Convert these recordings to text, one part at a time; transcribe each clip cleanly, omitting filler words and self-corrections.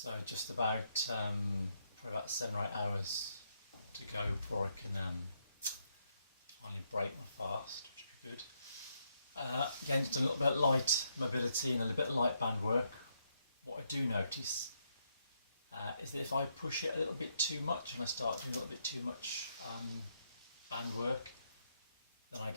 So just about probably about 7 or 8 hours to go before I can finally break my fast, which would be good. Again, just a little bit light mobility and a little bit light band work. What I do notice is that if I push it a little bit too much and I start doing a little bit too much band work, then I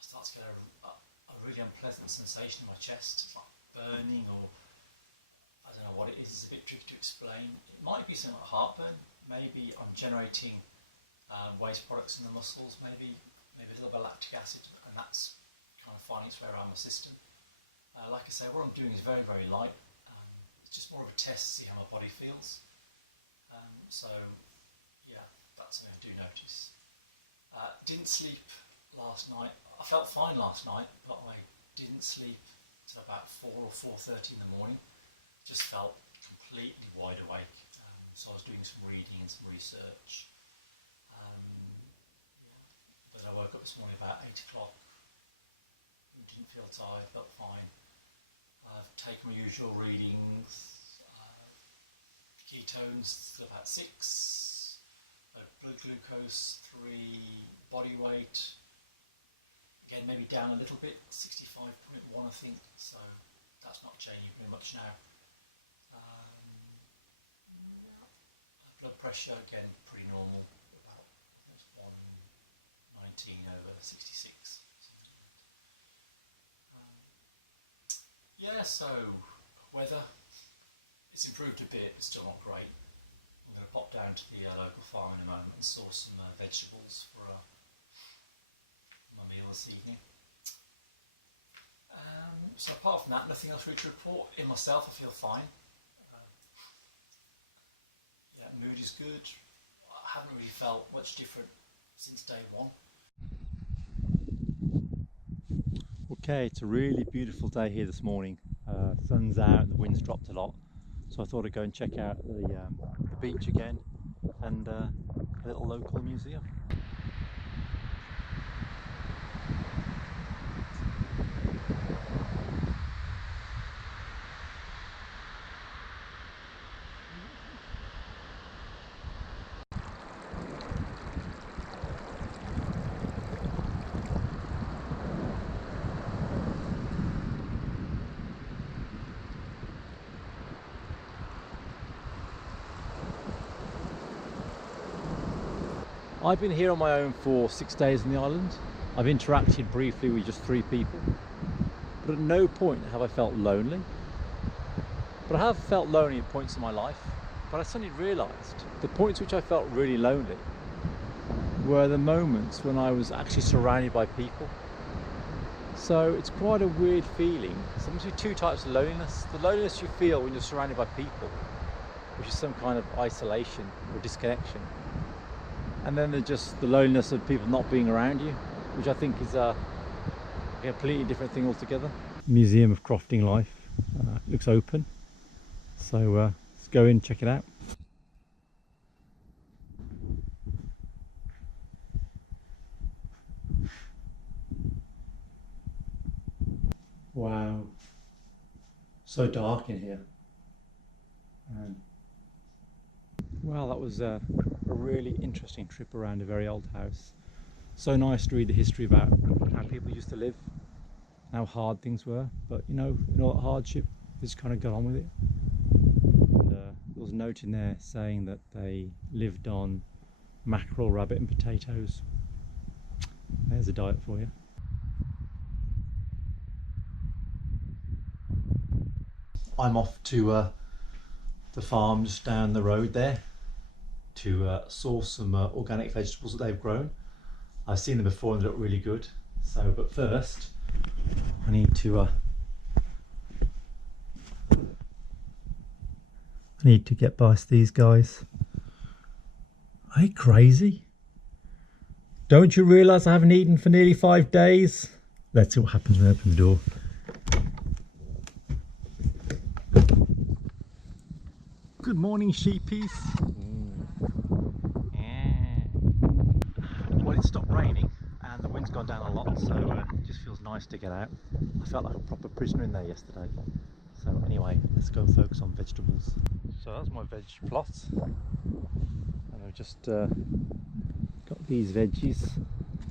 start to get a really unpleasant sensation in my chest. It's like burning, or I don't know what it is. It's a bit tricky to explain. It might be something like heartburn. Maybe I'm generating waste products in the muscles. Maybe a little bit of lactic acid, and that's kind of finding its way around my system. Like I say, what I'm doing is very, very light. It's just more of a test to see how my body feels. So yeah, that's something I do notice. Didn't sleep last night. I felt fine last night, but I didn't sleep till about 4 or 4:30 in the morning. Just felt completely wide awake. So I was doing some reading and some research. But I woke up this morning about 8 o'clock. Didn't feel tired, felt fine. I've taken my usual readings. Ketones till about 6. Blood glucose 3. Body weight, again, maybe down a little bit, 65.1 I think, so that's not changing very much now. Blood pressure, again, pretty normal, about 119 over 66. Yeah, so weather, it's improved a bit, it's still not great. I'm going to pop down to the local farm in a moment and source some vegetables for my meal this evening. So apart from that, nothing else really to report. In myself, I feel fine. Yeah, mood is good. I haven't really felt much different since day one. Okay, it's a really beautiful day here this morning. Sun's out, the wind's dropped a lot. So I thought I'd go and check out the beach again and a little local museum. I've been here on my own for 6 days on the island. I've interacted briefly with just 3 people, but at no point have I felt lonely. But I have felt lonely at points in my life, but I suddenly realised the points which I felt really lonely were the moments when I was actually surrounded by people. So it's quite a weird feeling. So there must be 2 types of loneliness. The loneliness you feel when you're surrounded by people, which is some kind of isolation or disconnection. And then there's just the loneliness of people not being around you, which I think is a completely different thing altogether. Museum of Crofting Life looks open, so let's go in and check it out. Wow, so dark in here. Well, that was a really interesting trip around a very old house. So nice to read the history about how people used to live, how hard things were, but you know, in all that hardship, they just kind of got on with it. And there was a note in there saying that they lived on mackerel, rabbit and potatoes. There's a diet for you. I'm off to the farm just down the road there to source some organic vegetables that they've grown. I've seen them before and they look really good. So, but first I need to get past these guys. Are you crazy? Don't you realise I haven't eaten for nearly 5 days? Let's see what happens when I open the door. Good morning, sheepies. Well, it stopped raining and the wind's gone down a lot, so it just feels nice to get out. I felt like a proper prisoner in there yesterday. So anyway, let's go focus on vegetables. So that's my veg plot, and I've just got these veggies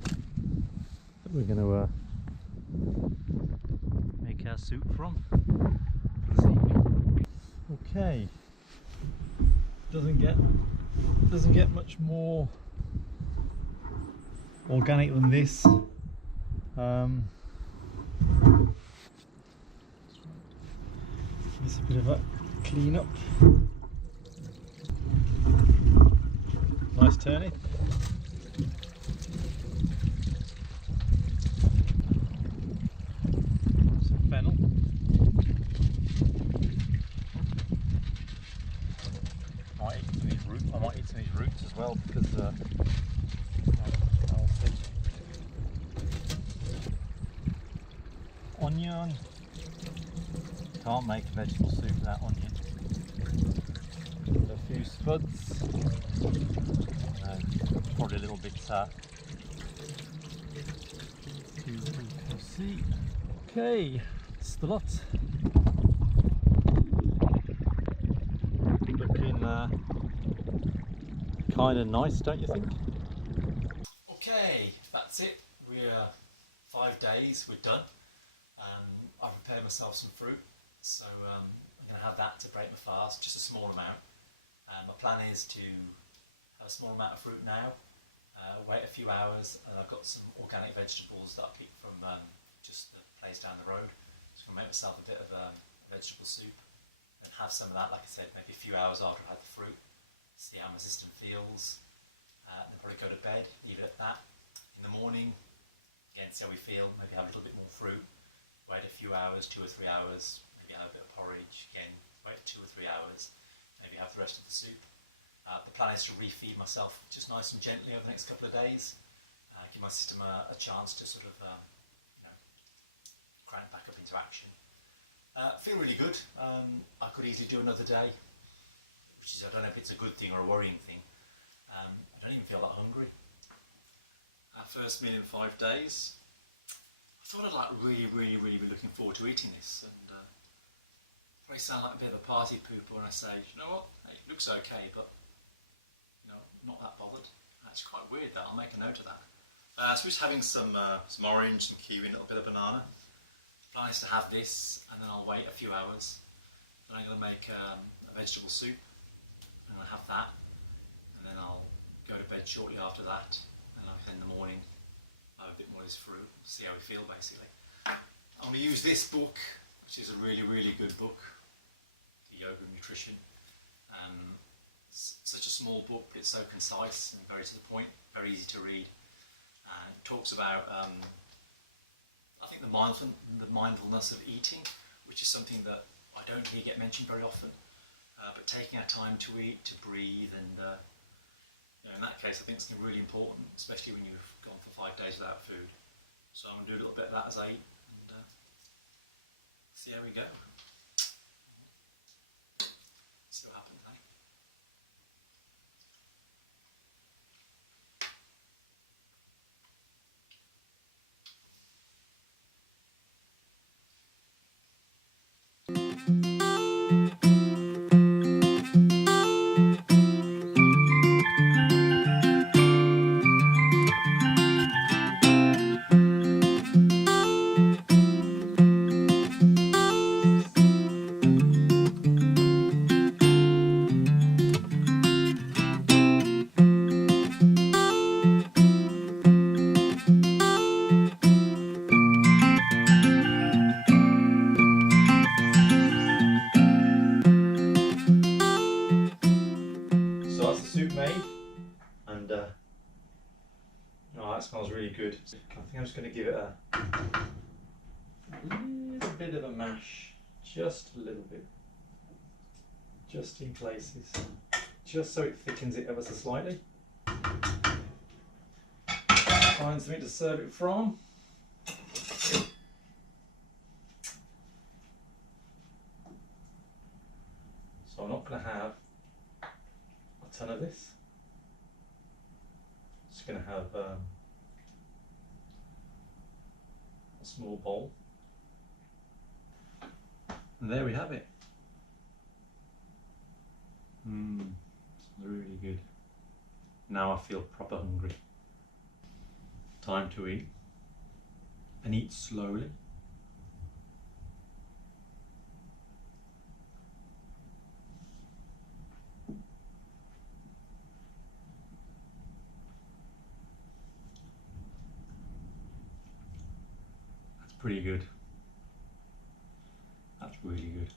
that we're going to make our soup from for this evening. Okay, doesn't get much more organic than this. It's a bit of a clean up. Nice turnip. Some fennel. I might eat some of these roots as well because healthy. Onion. Can't make a vegetable soup without onion. A few spuds. Probably a little bit too see. Okay, that's the lot. Looking kind of nice, don't you think? Okay, that's it. We're 5 days, we're done. I prepared myself some fruit, so I'm going to have that to break my fast, just a small amount. My plan is to have a small amount of fruit now, wait a few hours, and I've got some organic vegetables that I picked from just the place down the road. So I'm going to make myself a bit of a vegetable soup and have some of that, like I said, maybe a few hours after I've had the fruit, see how my system feels, then probably go to bed, leave it at that. In the morning, again, see how we feel, maybe have a little bit more fruit, wait a few hours, 2 or 3 hours, maybe have a bit of porridge, again, wait 2 or 3 hours, maybe have the rest of the soup. The plan is to refeed myself just nice and gently over the next couple of days, give my system a chance to sort of crank back up into action. Feel really good. I could easily do another day, which is, I don't know if it's a good thing or a worrying thing. I don't even feel that hungry. Our first meal in 5 days. I thought I'd really be looking forward to eating this, and probably sound like a bit of a party pooper when I say, you know what, hey, it looks okay, but not that bothered. That's quite weird. That I'll make a note of that. So we're just having some orange, some kiwi, and a little bit of banana. The plan is to have this, and then I'll wait a few hours. Then I'm going to make a vegetable soup, and I'll have that, and then I'll go to bed shortly after that, and in the morning have a bit more of this fruit, see how we feel basically. I'm going to use this book, which is a really good book, The Yoga of Nutrition. It's such a small book, but it's so concise and very to the point, very easy to read. It talks about, I think, the mindfulness of eating, which is something that I don't hear get mentioned very often. But taking our time to eat, to breathe, and in that case, I think it's really important, especially when you've gone for 5 days without food. So I'm going to do a little bit of that as I eat, and see how we go. See what happens, eh? So that's the soup made, and that smells really good. I think I'm just going to give it a little bit of a mash, just a little bit, just in places, just so it thickens it ever so slightly. Find something to serve it from. So I'm not going to have a ton of this. Just going to have a small bowl. And there we have it. It's really good. Now I feel proper hungry. Time to eat. And eat slowly. That's pretty good. That's really good.